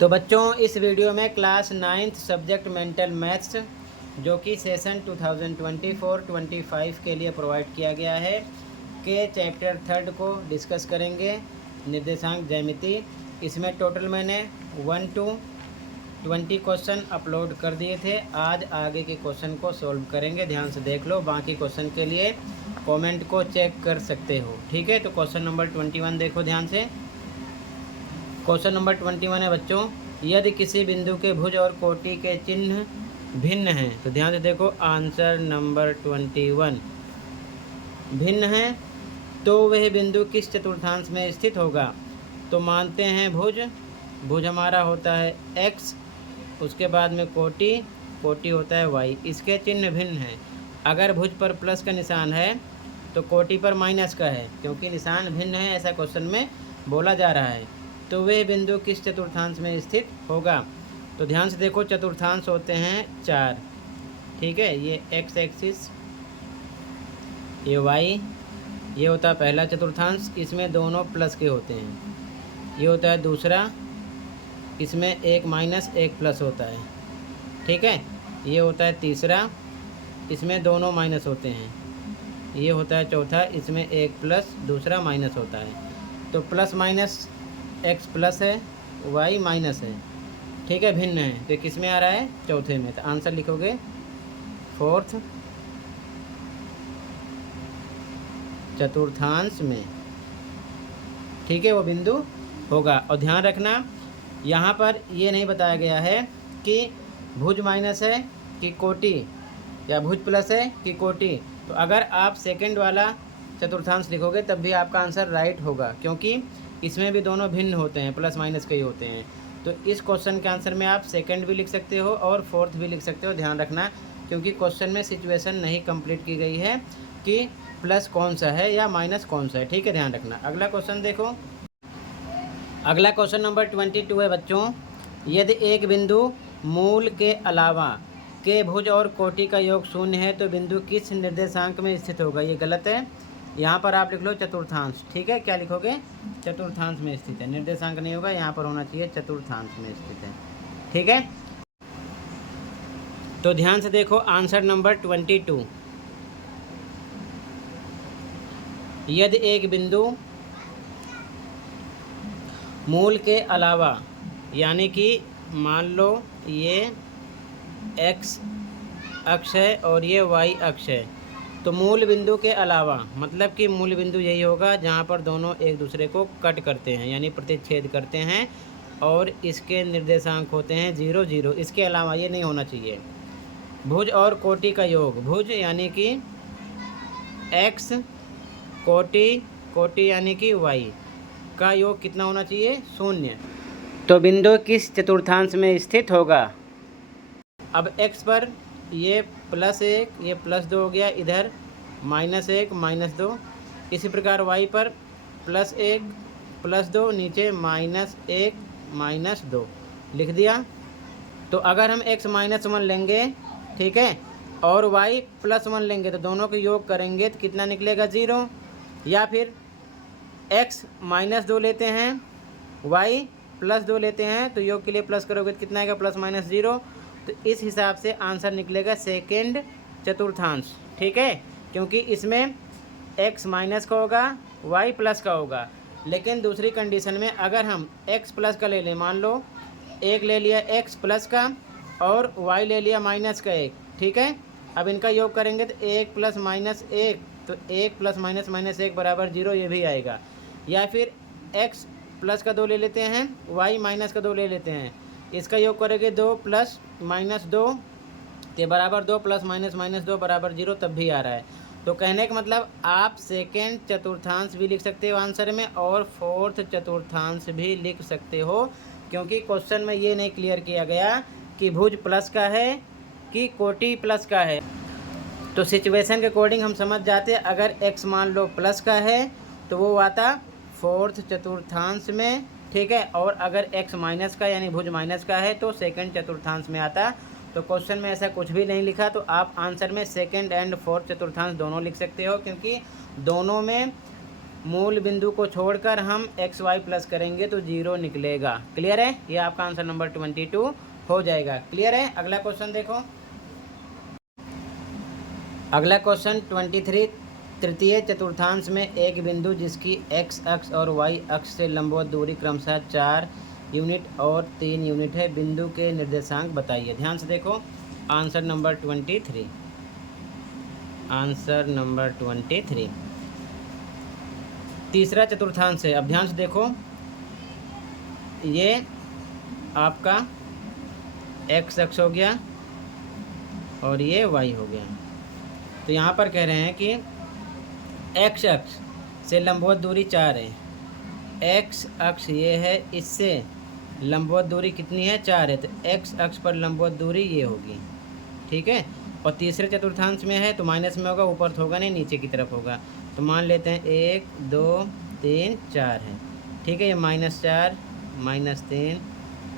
तो बच्चों इस वीडियो में class 9th subject mental maths जो कि सेशन 2024-25 के लिए प्रोवाइड किया गया है के चैप्टर 3 को डिस्कस करेंगे, निर्देशांक ज्यामिति। इसमें टोटल मैंने 1 to 20 क्वेश्चन अपलोड कर दिए थे। आज आगे के क्वेश्चन को सॉल्व करेंगे, ध्यान से देख लो। बाकी क्वेश्चन के लिए कमेंट को चेक कर सकते हो, ठीक है। तो क्वेश्चन नंबर 21 देखो ध्यान से। क्वेश्चन नंबर 21 है बच्चों, यदि किसी बिंदु के भुज और कोटि के चिन्ह भिन्न हैं, तो ध्यान से देखो आंसर नंबर 21 भिन्न है, तो वह बिंदु किस चतुर्थांश में स्थित होगा। तो मानते हैं भुज हमारा होता है x, उसके बाद में कोटि होता है y। इसके चिन्ह भिन्न हैं। अगर भुज पर प्लस का निशान है तो कोटि पर माइनस का है, क्योंकि निशान भिन्न है ऐसा क्वेश्चन में बोला जा रहा है। तो वे बिंदु किस चतुर्थांश में स्थित होगा। तो ध्यान से देखो, चतुर्थांश होते हैं 4, ठीक है। ये x एक्सिस, ये y, ये होता है पहला चतुर्थांश, इसमें दोनों प्लस के होते हैं। ये होता है दूसरा, इसमें एक माइनस एक प्लस होता है, ठीक है। ये होता है तीसरा, इसमें दोनों माइनस होते हैं। ये होता है चौथा, इसमें एक प्लस दूसरा माइनस होता है। तो प्लस माइनस x प्लस है, y माइनस है, ठीक है, भिन्न है। तो किस में आ रहा है, चौथे में। तो आंसर लिखोगे फोर्थ चतुर्थांश में, ठीक है, वो बिंदु होगा। और ध्यान रखना यहाँ पर ये नहीं बताया गया है कि भुज माइनस है कि कोटि, या भुज प्लस है कि कोटि। तो अगर आप सेकंड वाला चतुर्थांश लिखोगे तब भी आपका आंसर राइट होगा, क्योंकि इसमें भी दोनों भिन्न होते हैं, प्लस माइनस के ही होते हैं। तो इस क्वेश्चन के आंसर में आप सेकंड भी लिख सकते हो और फोर्थ भी लिख सकते हो, ध्यान रखना, क्योंकि क्वेश्चन में सिचुएशन नहीं कंप्लीट की गई है कि प्लस कौन सा है या माइनस कौन सा है, ठीक है, ध्यान रखना। अगला क्वेश्चन देखो, अगला क्वेश्चन नंबर 22 है बच्चों, यदि एक बिंदु मूल के अलावा के भुज और कोटि का योग 0 है तो बिंदु किस निर्देशांक में स्थित होगा। ये गलत है, यहाँ पर आप लिख लो चतुर्थांश, ठीक है। क्या लिखोगे, चतुर्थांश में स्थित है, निर्देशांक नहीं होगा, यहाँ पर होना चाहिए चतुर्थांश में स्थित है, ठीक है। तो ध्यान से देखो आंसर नंबर 22, यदि एक बिंदु मूल के अलावा, यानी कि मान लो ये x अक्ष है और ये y अक्ष है, तो मूल बिंदु के अलावा मतलब कि मूल बिंदु यही होगा जहाँ पर दोनों एक दूसरे को कट करते हैं, यानी प्रतिच्छेद करते हैं, और इसके निर्देशांक होते हैं 0 0। इसके अलावा ये नहीं होना चाहिए। भुज और कोटि का योग, भुज यानी कि x, कोटि यानी कि y का योग कितना होना चाहिए, 0। तो बिंदु किस चतुर्थांश में स्थित होगा। अब x पर ये +1, ये +2 हो गया, इधर -1 -2। इसी प्रकार y पर +1 +2, नीचे -1 -2 लिख दिया। तो अगर हम x -1 लेंगे, ठीक है, और y +1 लेंगे तो दोनों के योग करेंगे तो कितना निकलेगा, 0। या फिर x -2 लेते हैं, y +2 लेते हैं, तो योग के लिए प्लस करोगे तो कितना आएगा, +-0। तो इस हिसाब से आंसर निकलेगा सेकंड चतुर्थांश, ठीक है, क्योंकि इसमें x माइनस का होगा, y प्लस का होगा। लेकिन दूसरी कंडीशन में अगर हम x प्लस का ले लें, मान लो एक ले लिया x प्लस का और y ले लिया माइनस का 1, ठीक है। अब इनका योग करेंगे तो 1 + -1, तो 1 + -1 बराबर 0, ये भी आएगा। या फिर x प्लस का 2 ले लेते हैं, y माइनस का 2 ले लेते हैं, इसका योग करेंगे 2 + -2 के बराबर 2 + -2 बराबर 0, तब भी आ रहा है। तो कहने का मतलब आप सेकेंड चतुर्थांश भी लिख सकते हो आंसर में, और फोर्थ चतुर्थांश भी लिख सकते हो, क्योंकि क्वेश्चन में ये नहीं क्लियर किया गया कि भुज प्लस का है कि कोटि प्लस का है। तो सिचुएशन के अकॉर्डिंग हम समझ जाते, अगर x मान लो प्लस का है तो वो आता फोर्थ चतुर्थांश में, ठीक है, और अगर x माइनस का यानी भुज माइनस का है तो सेकंड चतुर्थांश में आता। तो क्वेश्चन में ऐसा कुछ भी नहीं लिखा, तो आप आंसर में सेकंड एंड फोर्थ चतुर्थांश दोनों लिख सकते हो, क्योंकि दोनों में मूल बिंदु को छोड़कर हम एक्स वाई प्लस करेंगे तो 0 निकलेगा। क्लियर है? ये आपका आंसर नंबर 22 हो जाएगा। क्लियर है? अगला क्वेश्चन देखो। अगला क्वेश्चन 23, तृतीय चतुर्थांश में एक बिंदु जिसकी एक्स अक्ष और वाई अक्ष से लंबवत दूरी क्रमशः 4 यूनिट और 3 यूनिट है, बिंदु के निर्देशांक बताइए। ध्यान से देखो, आंसर नंबर 23, आंसर नंबर 23 तीसरा चतुर्थांश है। अब ध्यान से देखो, ये आपका एक्स अक्ष हो गया और ये वाई हो गया। तो यहाँ पर कह रहे हैं कि एक्स अक्ष से लंबवत दूरी 4 है। एक्स अक्ष ये है, इससे लंबवत दूरी कितनी है? 4 है। तो एक्स अक्ष पर लंबवत दूरी ये होगी। ठीक है। और तीसरे चतुर्थांश में है तो माइनस में होगा, ऊपर तो होगा नहीं, नीचे की तरफ होगा। तो मान लेते हैं 1 2 3 4 है। ठीक है। ये -4 -3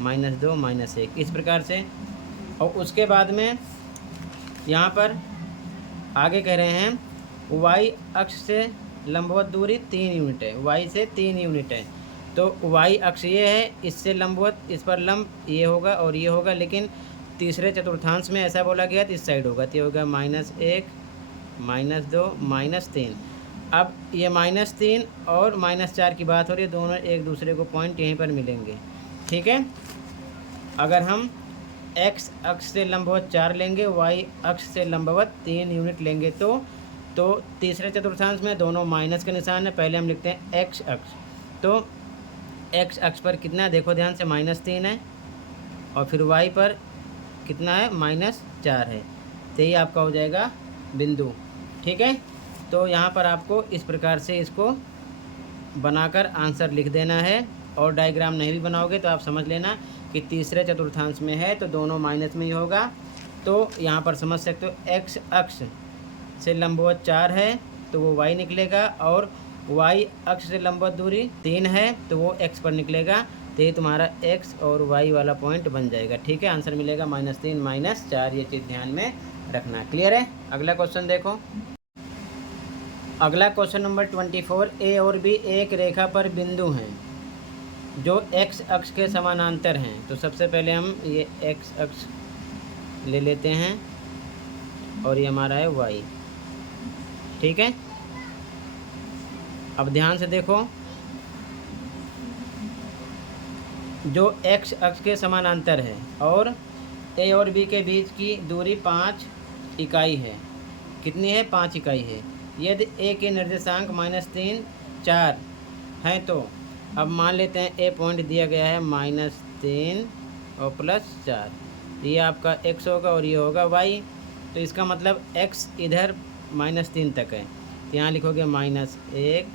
-2 -1 इस प्रकार से। और उसके बाद में यहाँ पर आगे कह रहे हैं वाई अक्ष से लंबवत दूरी 3 यूनिट है। वाई से 3 यूनिट है। तो वाई अक्ष ये है, इससे लंबवत, इस पर लंब ये होगा और ये होगा, लेकिन तीसरे चतुर्थांश में ऐसा बोला गया तो इस साइड होगा। तो ये होगा -1 -2 -3। अब ये -3 और -4 की बात हो रही है, दोनों एक दूसरे को पॉइंट यहीं पर मिलेंगे। ठीक है। अगर हम एक्स अक्ष से लंबवत 4 लेंगे, वाई अक्ष से लंबवत 3 यूनिट लेंगे तो तीसरे चतुर्थांश में दोनों माइनस के निशान है। पहले हम लिखते हैं एक्स अक्ष। तो एक्स अक्ष पर कितना है देखो ध्यान से, -3 है, और फिर वाई पर कितना है? -4 है। तो ये आपका हो जाएगा बिंदु। ठीक है। तो यहाँ पर आपको इस प्रकार से इसको बनाकर आंसर लिख देना है। और डायग्राम नहीं भी बनाओगे तो आप समझ लेना कि तीसरे चतुर्थांश में है तो दोनों माइनस में ही होगा। तो यहाँ पर समझ सकते हो, एक्स अक्ष से लंबवत 4 है तो वो वाई निकलेगा, और वाई अक्ष से लंबवत दूरी 3 है तो वो एक्स पर निकलेगा। तो ये तुम्हारा एक्स और वाई वाला पॉइंट बन जाएगा। ठीक है। आंसर मिलेगा -3 -4। ये चीज़ ध्यान में रखना। क्लियर है? अगला क्वेश्चन देखो। अगला क्वेश्चन नंबर 24, ए और बी एक रेखा पर बिंदु हैं जो एक्स अक्ष के समानांतर हैं। तो सबसे पहले हम ये एक्स अक्ष ले लेते हैं और ये हमारा है वाई। ठीक है। अब ध्यान से देखो, जो एक्स अक्ष के समानांतर है और ए और बी के बीच की दूरी 5 इकाई है। कितनी है? 5 इकाई है। यदि ए के निर्देशांक -3 4 हैं तो अब मान लेते हैं ए पॉइंट दिया गया है -3 और +4। ये आपका एक्स होगा और ये होगा वाई। तो इसका मतलब एक्स इधर -3 तक है। तो यहाँ लिखोगे -1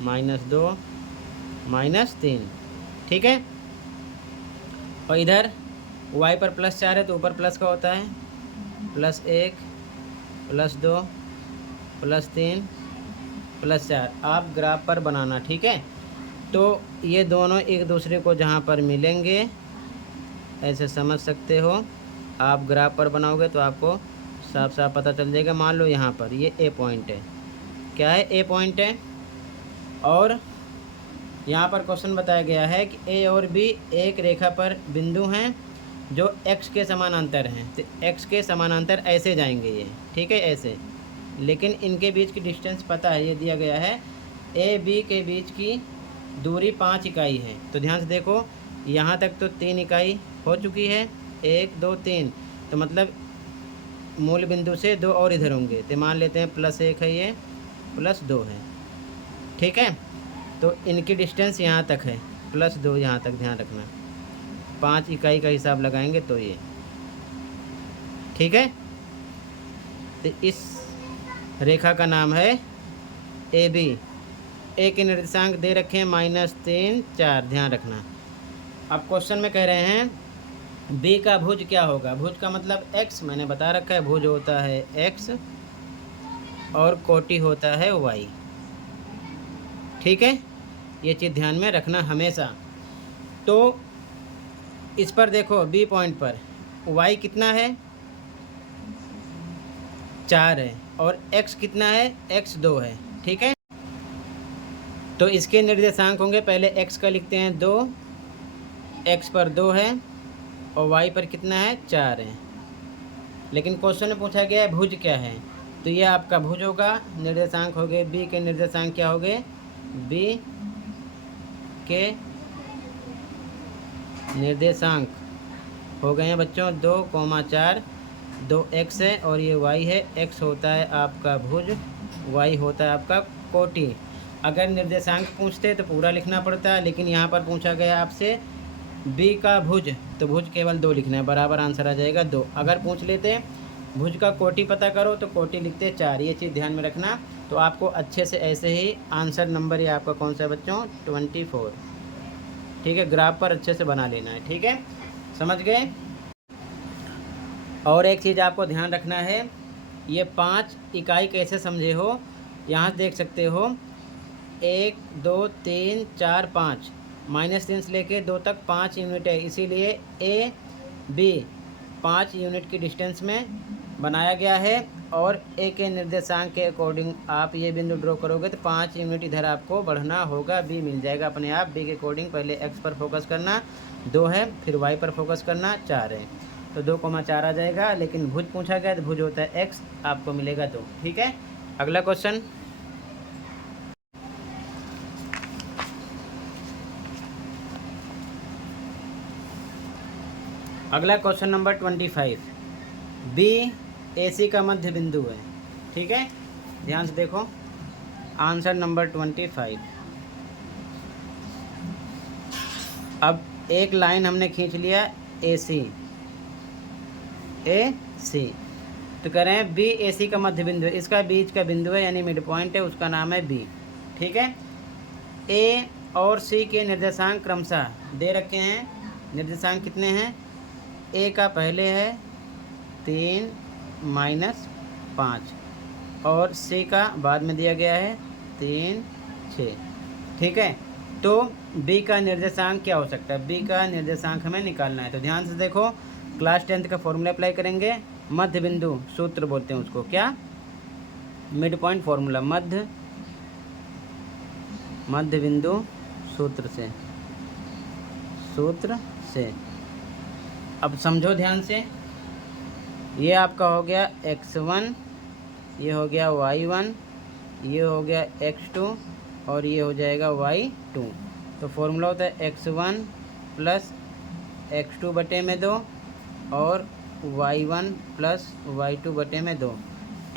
-2 -3। ठीक है। और इधर y पर +4 है तो ऊपर प्लस का होता है, +1 +2 +3 +4। आप ग्राफ पर बनाना। ठीक है। तो ये दोनों एक दूसरे को जहाँ पर मिलेंगे ऐसे समझ सकते हो। आप ग्राफ पर बनाओगे तो आपको साफ साफ पता चल जाएगा। मान लो यहाँ पर ये ए पॉइंट है। क्या है? ए पॉइंट है। और यहाँ पर क्वेश्चन बताया गया है कि ए और बी एक रेखा पर बिंदु हैं जो एक्स के समानांतर हैं। तो एक्स के समानांतर ऐसे जाएंगे ये। ठीक है, ऐसे। लेकिन इनके बीच की डिस्टेंस पता है, ये दिया गया है। ए बी के बीच की दूरी 5 इकाई है। तो ध्यान से देखो, यहाँ तक तो 3 इकाई हो चुकी है, 1 2 3। तो मतलब मूल बिंदु से 2 और इधर होंगे। तो मान लेते हैं +1 है, ये +2 है। ठीक है। तो इनकी डिस्टेंस यहाँ तक है, +2 यहाँ तक, ध्यान रखना। 5 इकाई का हिसाब लगाएंगे तो ये। ठीक है। तो इस रेखा का नाम है ए बी। ए के निर्देशांक दे रखे हैं -3 4, ध्यान रखना। अब क्वेश्चन में कह रहे हैं बी का भुज क्या होगा। भुज का मतलब एक्स, मैंने बता रखा है। भुज होता है एक्स और कोटि होता है वाई। ठीक है। ये चीज़ ध्यान में रखना हमेशा। तो इस पर देखो, बी पॉइंट पर वाई कितना है? 4 है। और एक्स कितना है? एक्स 2 है। ठीक है। तो इसके निर्देशांक होंगे, पहले x का लिखते हैं 2, x पर 2 है और y पर कितना है 4 है। लेकिन क्वेश्चन में पूछा गया है भुज क्या है, तो ये आपका भुज होगा। निर्देशांक हो गए b के निर्देशांक क्या हो गए, b के निर्देशांक हो गए हैं बच्चों 2,4, 2x है और ये y है। x होता है आपका भुज, y होता है आपका कोटि। अगर निर्देशांक पूछते तो पूरा लिखना पड़ता है, लेकिन यहाँ पर पूछा गया आपसे b का भुज, तो भुज केवल 2 लिखना है, बराबर आंसर आ जाएगा 2। अगर पूछ लेते भुज का कोटि पता करो तो कोटि लिखते 4, ये चीज़ ध्यान में रखना। तो आपको अच्छे से ऐसे ही आंसर नंबर ये आपका कौन सा है बच्चों 24, ठीक है। ग्राफ पर अच्छे से बना लेना है, ठीक है, समझ गए। और एक चीज़ आपको ध्यान रखना है, ये 5 इकाई कैसे समझे हो, यहाँ देख सकते हो 1 2 3 4 5, -3 से लेके 2 तक 5 यूनिट है, इसीलिए ए बी 5 यूनिट की डिस्टेंस में बनाया गया है। और ए के निर्देशांक के अकॉर्डिंग आप ये बिंदु ड्रॉ करोगे तो 5 यूनिट इधर आपको बढ़ना होगा, बी मिल जाएगा अपने आप। बी के अकॉर्डिंग पहले एक्स पर फोकस करना 2 है, फिर वाई पर फोकस करना 4 है, तो 2,4 आ जाएगा। लेकिन भुज पूछा गया तो भुज होता है एक्स, आपको मिलेगा 2, ठीक है। अगला क्वेश्चन, अगला क्वेश्चन नंबर 25, बी ए सी का मध्य बिंदु है, ठीक है। ध्यान से देखो आंसर नंबर 25। अब एक लाइन हमने खींच लिया ए सी, तो कह रहे हैं बी ए सी का मध्य बिंदु है, इसका बीच का बिंदु है यानी मिड पॉइंट है, उसका नाम है बी, ठीक है। ए और सी के निर्देशांक क्रमशः दे रखे हैं। निर्देशांक कितने हैं, ए का पहले है 3 - 5 और सी का बाद में दिया गया है 3 6, ठीक है। तो बी का निर्देशांक क्या हो सकता है, बी का निर्देशांक हमें निकालना है। तो ध्यान से देखो, क्लास 10th का फॉर्मूला अप्लाई करेंगे। मध्य बिंदु सूत्र बोलते हैं उसको, क्या, मिड पॉइंट फॉर्मूला, मध्य बिंदु सूत्र से। अब समझो ध्यान से, ये आपका हो गया x1, ये हो गया y1, ये हो गया x2 और ये हो जाएगा y2। तो फॉर्मूला होता है x1 + x2 बटे में 2 और y1 + y2 बटे में 2।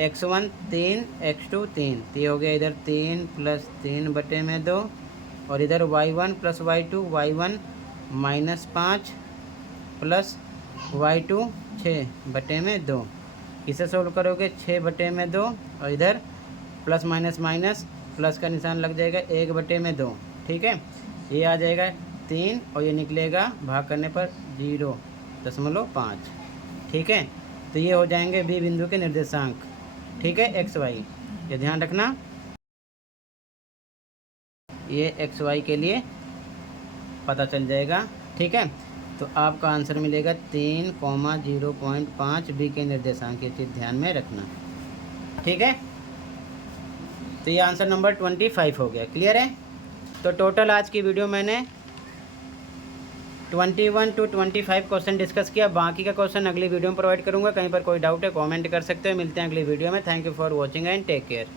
x1 3, x2 3, तो ये हो गया इधर 3 + 3 बटे में 2 और इधर y1 + y2, y1 -5 + y2 6 बटे में 2। इसे सोल्व करोगे 6 बटे में 2 और इधर प्लस माइनस माइनस प्लस का निशान लग जाएगा 1 बटे में 2, ठीक है। ये आ जाएगा 3 और ये निकलेगा भाग करने पर 0.5, ठीक है। तो ये हो जाएंगे बी बिंदु के निर्देशांक, ठीक है, एक्स वाई। ये ध्यान रखना, ये एक्स वाई के लिए पता चल जाएगा, ठीक है। तो आपका आंसर मिलेगा 3,0.5 बी के निर्देशांक, ये चीज़ ध्यान में रखना, ठीक है। तो ये आंसर नंबर 25 हो गया, क्लियर है। तो टोटल आज की वीडियो मैंने 21 to 25 क्वेश्चन डिस्कस किया। बाकी का क्वेश्चन अगली वीडियो में प्रोवाइड करूँगा। कहीं पर कोई डाउट है कमेंट कर सकते हो। मिलते हैं अगली वीडियो में। Thank you for watching and take care.